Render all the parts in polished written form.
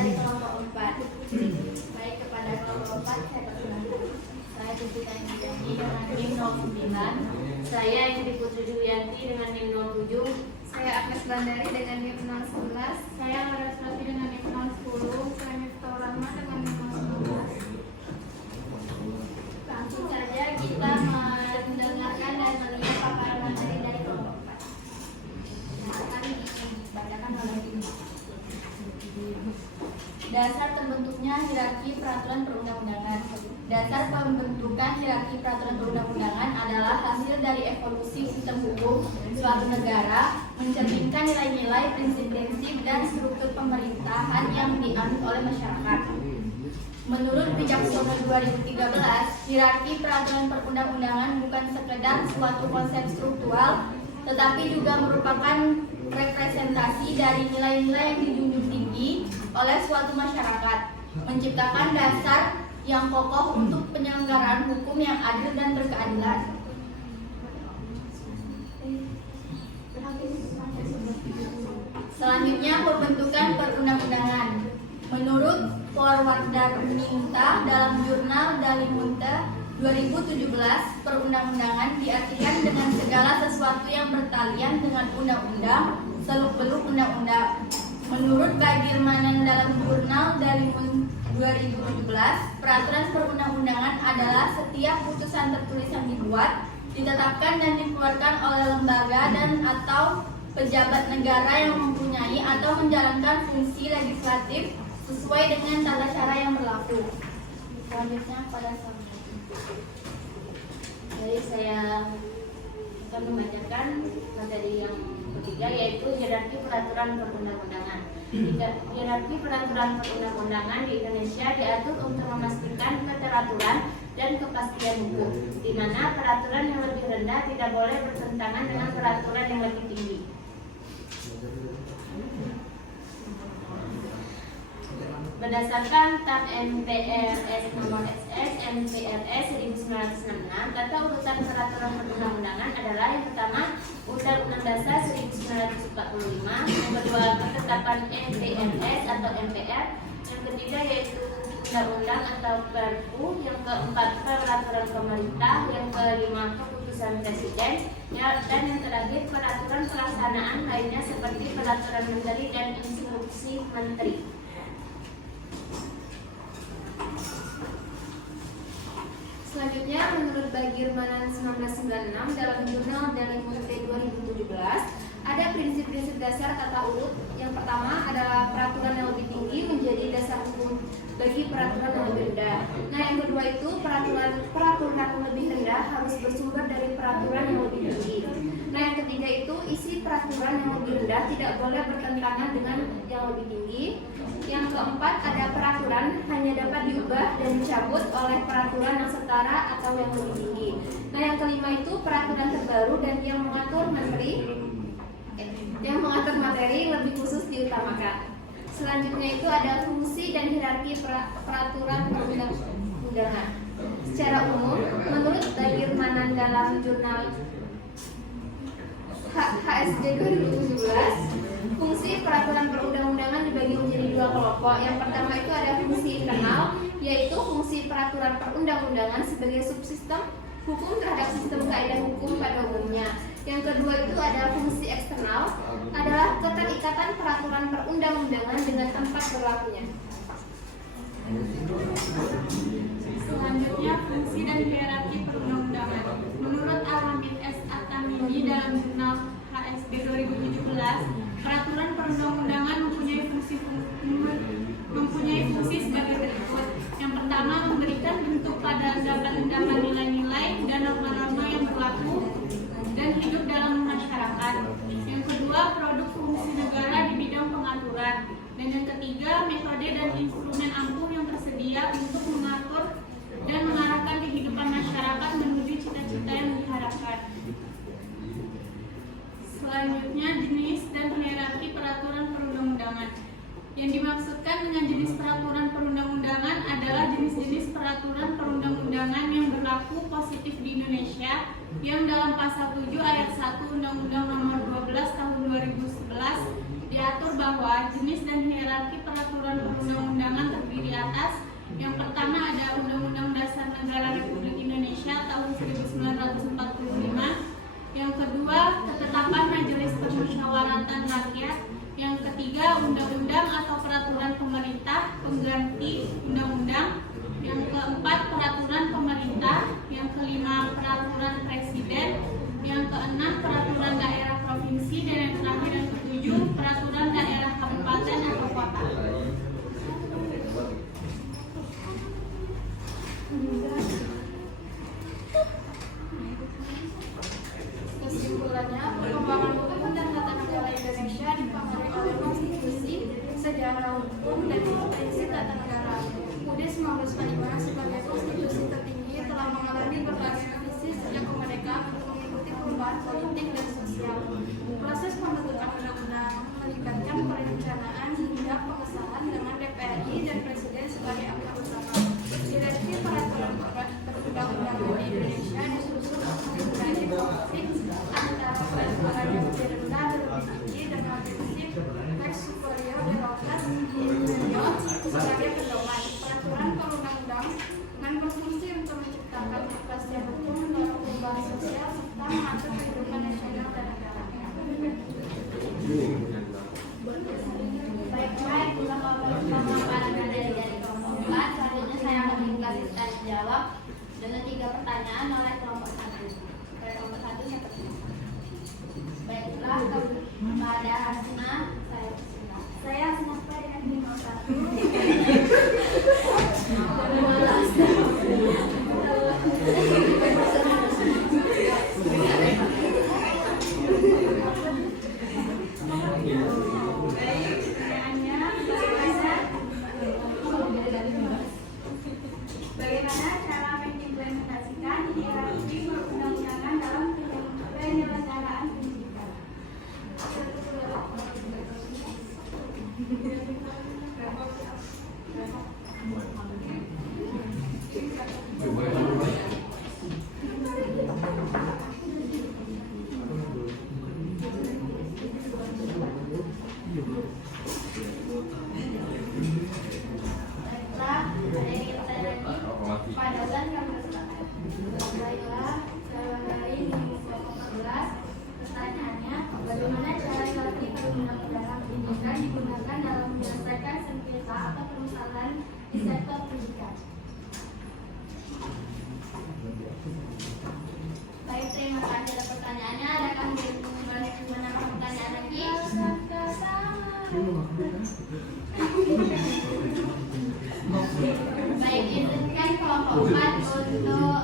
dari kelompok 4. Baik, kepada kelompok 4 saya perkenalkan. Saya Jessica Indiani dengan NIM 09. Saya Indi Putri Duyanti dengan NIM 07. Saya Agnes Bandari dengan NIM 011. Saya Laraswati dengan NIM 010. Saya Miftah Rahma dengan NIM 011. Langsung saja kita mendengarkan dan melihat paparan materi dari kelompok 4. Akan dibacakan oleh Ibu. Dasar terbentuknya hierarki peraturan perundang-undangan. Dasar pembentukan hierarki peraturan perundang-undangan adalah hasil dari evolusi sistem hukum suatu negara, mencerminkan nilai-nilai, prinsip-prinsip, dan struktur pemerintahan yang dianut oleh masyarakat. Menurut Wicaksono 2013, hierarki peraturan perundang-undangan bukan sekedar suatu konsep struktural, tetapi juga merupakan representasi dari nilai-nilai yang dijunjung tinggi oleh suatu masyarakat, menciptakan dasar yang kokoh untuk penyelenggaraan hukum yang adil dan berkeadilan. Selanjutnya, pembentukan perundang-undangan. Menurut Forwardaminta dalam jurnal Dalimunte 2017, perundang-undangan diartikan dengan segala sesuatu yang bertalian dengan undang-undang, seluk-beluk undang-undang. Menurut Bagirmanan dalam jurnal Dalimunte 2017, peraturan perundang-undangan adalah setiap putusan tertulis yang dibuat, ditetapkan dan dikeluarkan oleh lembaga dan atau pejabat negara yang mempunyai atau menjalankan fungsi legislatif sesuai dengan tata cara yang berlaku. Selanjutnya pada jadi saya akan membacakan materi yang ketiga, yaitu hierarki peraturan perundang-undangan. Hierarki peraturan perundang-undangan di Indonesia diatur untuk memastikan keteraturan dan kepastian hukum, di mana peraturan yang lebih rendah tidak boleh bertentangan dengan peraturan yang lebih tinggi. Berdasarkan TAP MPRS nomor SS MPRS 1966, tata urutan peraturan perundang-undangan adalah: yang pertama, Undang-Undang Dasar 1945, yang kedua, ketetapan MPRS atau MPR, yang ketiga yaitu undang-undang atau Perpu, yang keempat peraturan pemerintah, yang kelima keputusan presiden, dan yang terakhir peraturan pelaksanaan lainnya seperti peraturan menteri dan instruksi menteri. Selanjutnya, menurut Bagirmanan 1996 dalam jurnal Dalimunte 2017, ada prinsip-prinsip dasar tata urut. Yang pertama adalah peraturan yang lebih tinggi menjadi dasar hukum bagi peraturan yang lebih rendah. Nah, yang kedua itu peraturan yang lebih rendah harus bersumber dari peraturan yang lebih tinggi. Nah, yang ketiga itu isi peraturan yang lebih rendah tidak boleh bertentangan dengan yang lebih tinggi. Yang keempat, ada peraturan hanya dapat diubah dan dicabut oleh peraturan yang setara atau yang lebih tinggi. Nah, yang kelima itu peraturan terbaru dan yang mengatur materi lebih khusus diutamakan. Selanjutnya itu ada fungsi dan hierarki peraturan perundang-undangan. Secara umum, menurut Bagirmanan dalam jurnal HSD 2017, fungsi peraturan perundang-undangan dibagi menjadi dua kelompok. Yang pertama itu ada fungsi internal, yaitu fungsi peraturan perundang-undangan sebagai subsistem hukum terhadap sistem kaidah hukum pada umumnya. Yang kedua itu ada fungsi eksternal, adalah keterikatan peraturan perundang-undangan dengan tempat berlakunya. Selanjutnya, fungsi dan hierarki perundang-undangan. Menurut Al-Hamid S. At-Tamimi dalam jurnal HSB 2017, peraturan perundang-undangan mempunyai fungsi sebagai berikut. Yang pertama, memberikan bentuk pada endapan-endapan nilai-nilai dan norma-norma yang berlaku dan hidup dalam masyarakat. Yang kedua, produk fungsi negara di bidang pengaturan. Dan yang ketiga, metode dan instrumen ampuh yang tersedia untuk mengatur dan mengarahkan kehidupan masyarakat menuju cita-cita yang diharapkan. Selanjutnya, jenis dan hierarki peraturan perundang-undangan. Yang dimaksudkan dengan jenis peraturan perundang-undangan adalah jenis-jenis peraturan perundang-undangan yang berlaku positif di Indonesia, yang dalam pasal 7 ayat 1 Undang-Undang Nomor 12 Tahun 2011 diatur bahwa jenis dan hierarki peraturan perundang atas. Yang pertama ada Undang-Undang Dasar Negara Republik Indonesia tahun 1945. Yang kedua, ketetapan Majelis Permusyawaratan Rakyat. Yang ketiga, undang-undang atau peraturan pemerintah pengganti undang-undang. Yang keempat, peraturan pemerintah. Yang kelima, peraturan presiden. Yang keenam, peraturan daerah provinsi. Dan yang terakhir, yang ketujuh, peraturan daerah kabupaten atau kota. Kesimpulannya, perkembangan hukum dan tata negara Indonesia dipengaruhi oleh konstitusi, sejarah hukum, dan prinsip tata negara. UUD 1945 sebagai konstitusi tertinggi telah mengalami berbagai revisi sejak kemerdekaan untuk mengikuti perubahan politik dan sosial. Proses pembentukan undang-undang melibatkan perencanaan hingga pengesahan dengan DPRI dan Presiden sebagai aktor utama. Direktif peraturan perundang-undangan di Indonesia disusun untuk mengurangi konflik antara peraturan yang lebih rendah dan lebih tinggi dengan prinsip lex superior derogat inferior sebagai pedoman. Peraturan perundang-undang dengan berfungsi untuk menciptakan kepastian hukum, mendorong perubahan sosial, serta mengatur kehidupan nasional dan negara. Baik, itulah pemaparan dari kelompok 4. Selanjutnya saya akan mengikuti tanya jawab dengan 3 pertanyaan oleh kelompok 1. Dari kelompok 1 saya persilakan. Baiklah, kepada Hasna saya persilakan. Saya Hasna dengan bintang 1. Bagaimana cara mengimplementasikan hierarki perundang-undangan dalam penyelenggaraan pendidikan? Baiklah, ada yang ingin bertanya lagi? Pada bulan kami bersepakat. Baiklah, saya dari kelompok 14. Pertanyaannya, bagaimana cara hierarki perundang-undangan pendidikan digunakan dalam menyelesaikan sengketa atau permasalahan di sektor pendidikan? Baik, terima kasih atas pertanyaannya. Adakah mungkin boleh menambah pertanyaan lagi? Baik, izinkan kelompok 4 untuk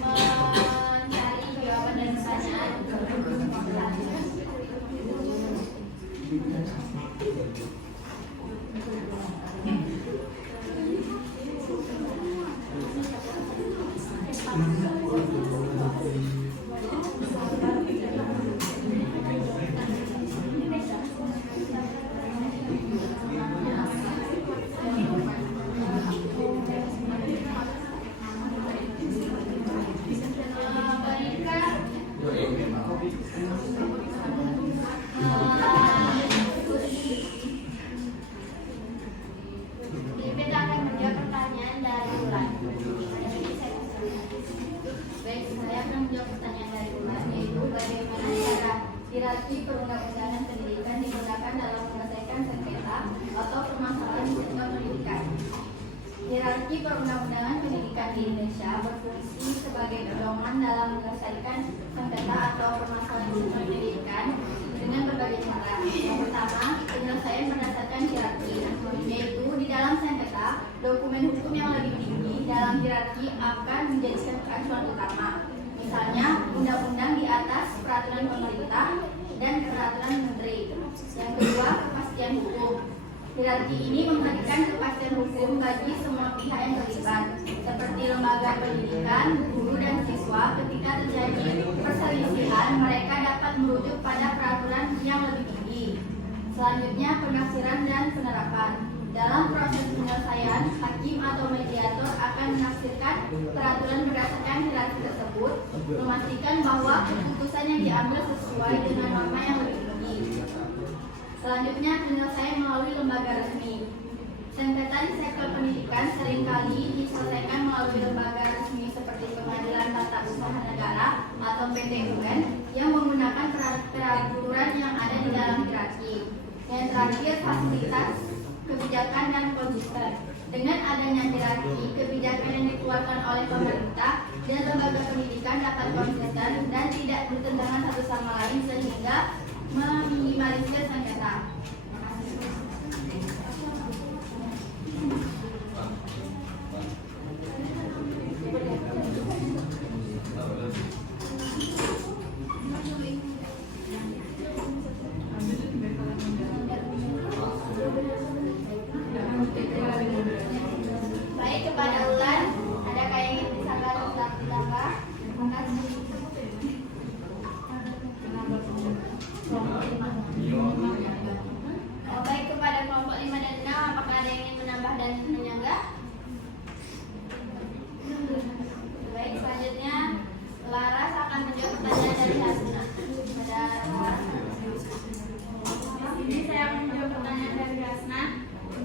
mencari jawaban dari pertanyaan. Kita akan menjawab pertanyaan dari Ulan. Baik, saya akan menjawab pertanyaan dari Ulan, yaitu bagaimana cara hierarki perundang-undangan pendidikan digunakan dalam menyelesaikan sengketa atau permasalahan di sektor pendidikan. Hierarki perundang-undangan pendidikan di Indonesia berfungsi sebagai pedoman dalam menyelesaikan sengketa atau permasalahan di sektor pendidikan dengan berbagai cara. Yang pertama, penyelesaian berdasarkan hierarki, yaitu di dalam sengketa, dokumen hukum yang lebih tinggi dalam hierarki akan menjadikan acuan utama. Misalnya, undang-undang di atas peraturan pemerintah dan peraturan menteri. Yang kedua, kepastian hukum. Hierarki ini memberikan kepastian hukum bagi semua pihak yang terlibat, seperti lembaga pendidikan, guru dan siswa. Ketika terjadi perselisihan, mereka dapat merujuk pada peraturan yang lebih tinggi. Selanjutnya, penafsiran dan penerapan. Dalam proses penyelesaian, hakim atau mediator akan menafsirkan peraturan berdasarkan hierarki tersebut, memastikan bahwa keputusan yang diambil sesuai dengan norma yang lebih tinggi. Selanjutnya, penyelesaian melalui lembaga resmi. Sengketa di sektor pendidikan hierarki, kebijakan yang dikeluarkan oleh pemerintah dan lembaga pendidikan dapat konsisten dan tidak bertentangan satu sama lain sehingga meminimalisir sengketa. Baik, kepada Ulan, adakah yang ingin disampaikan ditambah? Makasih. Baik, kepada kelompok 5 dan 6, apakah ada yang ingin menambah dan menyanggah? Baik, selanjutnya Laras akan menjawab pertanyaan dari Hasna. Ini saya akan menjawab pertanyaan dari Hasna.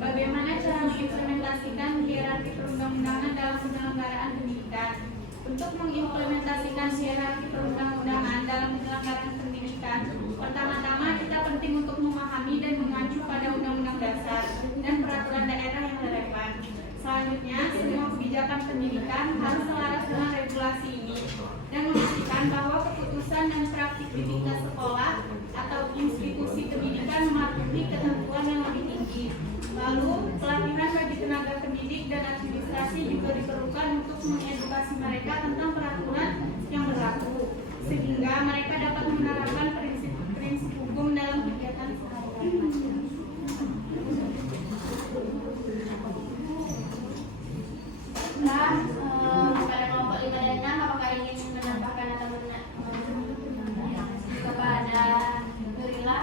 Bagaimana cara mengimplementasikan hierarki perundang-undangan dalam penyelenggaraan pendidikan? Untuk mengimplementasikan hierarki perundang-undangan dalam penyelenggaraan pendidikan, pertama-tama kita penting untuk memahami dan mengacu pada undang-undang dasar dan peraturan daerah yang relevan. Selanjutnya, semua kebijakan pendidikan harus selaras dengan regulasi ini dan memastikan bahwa keputusan dan praktik di tingkat sekolah atau institusi pendidikan mematuhi ketentuan yang lebih tinggi. Lalu, pelatihan bagi tenaga pendidik dan administrasi juga diperlukan untuk mengedukasi mereka tentang peraturan yang berlaku, sehingga mereka dapat menerapkan prinsip-prinsip hukum dalam kegiatan sehari-hari. Nah, kepada kelompok 5 dan 6, apakah ingin menambahkan atau kepada Nurila?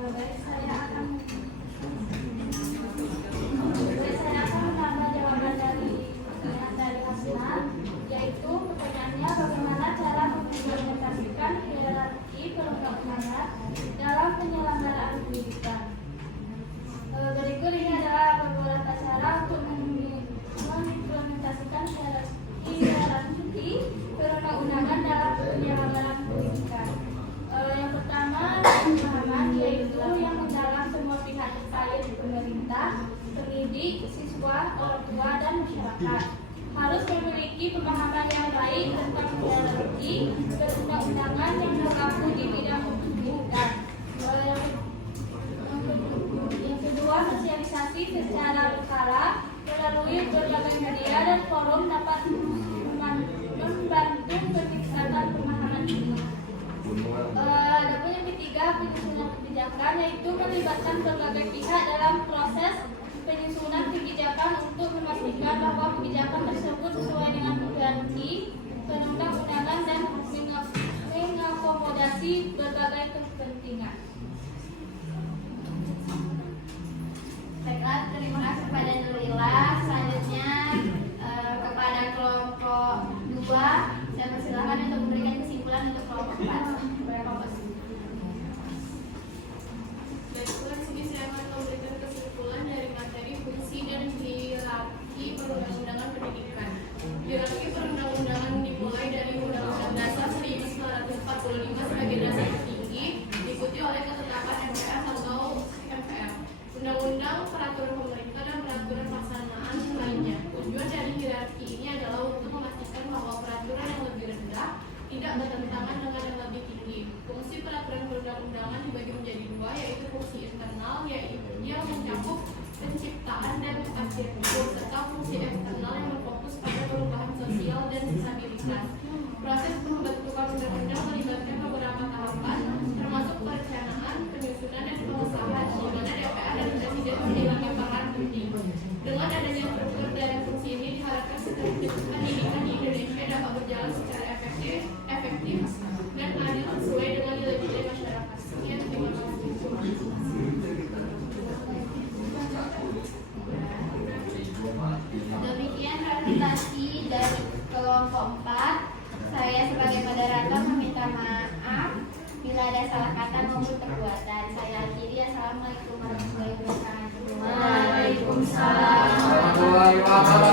Baik, saya akan menambah jawaban dari Hasna, yaitu pertanyaannya bagaimana cara mengimplementasikan hierarki perundang-undangan dalam penyelenggaraan pendidikan. Berikut ini adalah beberapa cara untuk mengimplementasikan hierarki perundang-undangan dalam penyelenggaraan pendidikan. Yang pertama, pemahaman, yaitu yang mendalam semua pihak terkait pemerintah, pendidik, siswa, orang tua, dan masyarakat harus memiliki pemahaman yang baik tentang hierarki perundang-undangan yang berlaku di bidang pendidikan. Yang kedua, sosialisasi secara berkala melalui berbagai media dan forum dapat membantu peningkatan pemahaman ini. Adapun yang ketiga, penyusunan kebijakan, yaitu melibatkan berbagai pihak dalam proses penyusunan kebijakan untuk memastikan bahwa kebijakan tersebut sesuai dengan hierarki perundang-undangan dan mengakomodasi berbagai kepentingan. Baiklah, terima kasih kepada Nurila. Selanjutnya kepada kelompok 2, saya persilahkan untuk memberikan kesimpulan untuk kelompok 4. Baiklah, sini saya akan memberikan kesimpulan dari materi fungsi dan hierarki perundang-undangan pendidikan. Hierarki perundang-undangan dimulai dari Undang-Undang Dasar 1945 sebagai dasar tertinggi, diikuti oleh ketetapan MPR atau MPR, Undang-Undang, peraturan pemerintah, dan peraturan pelaksanaan lainnya. Tujuan dari hierarki ini adalah untuk memastikan bahwa peraturan yang lebih rendah tidak bertentangan dengan yang lebih tinggi. Fungsi peraturan perundang-undangan dibagi menjadi dua, yaitu fungsi internal, yaitu yang mencakup penciptaan dan penafsiran hukum, serta fungsi eksternal yang berfokus pada perubahan sosial dan stabilitas. Proses pembentukan undang-undang melibatkan beberapa tahapan, termasuk perencanaan, penyusunan, dan pengesahan, di mana DPR dan Presiden memiliki peran penting. Dengan adanya struktur dan fungsi ini diharapkan pendidikan di Indonesia dapat berjalan secara efektif dan adil sesuai dengan nilai-nilai masyarakat. Sekian, terima kasih. Demikian presentasi dari kelompok 4. Saya sebagai moderator meminta maaf bila ada salah kata maupun perbuatan. Saya akhiri. Assalamualaikum warahmatullahi wabarakatuh. Waalaikumsalam warahmatullahi wabarakatuh.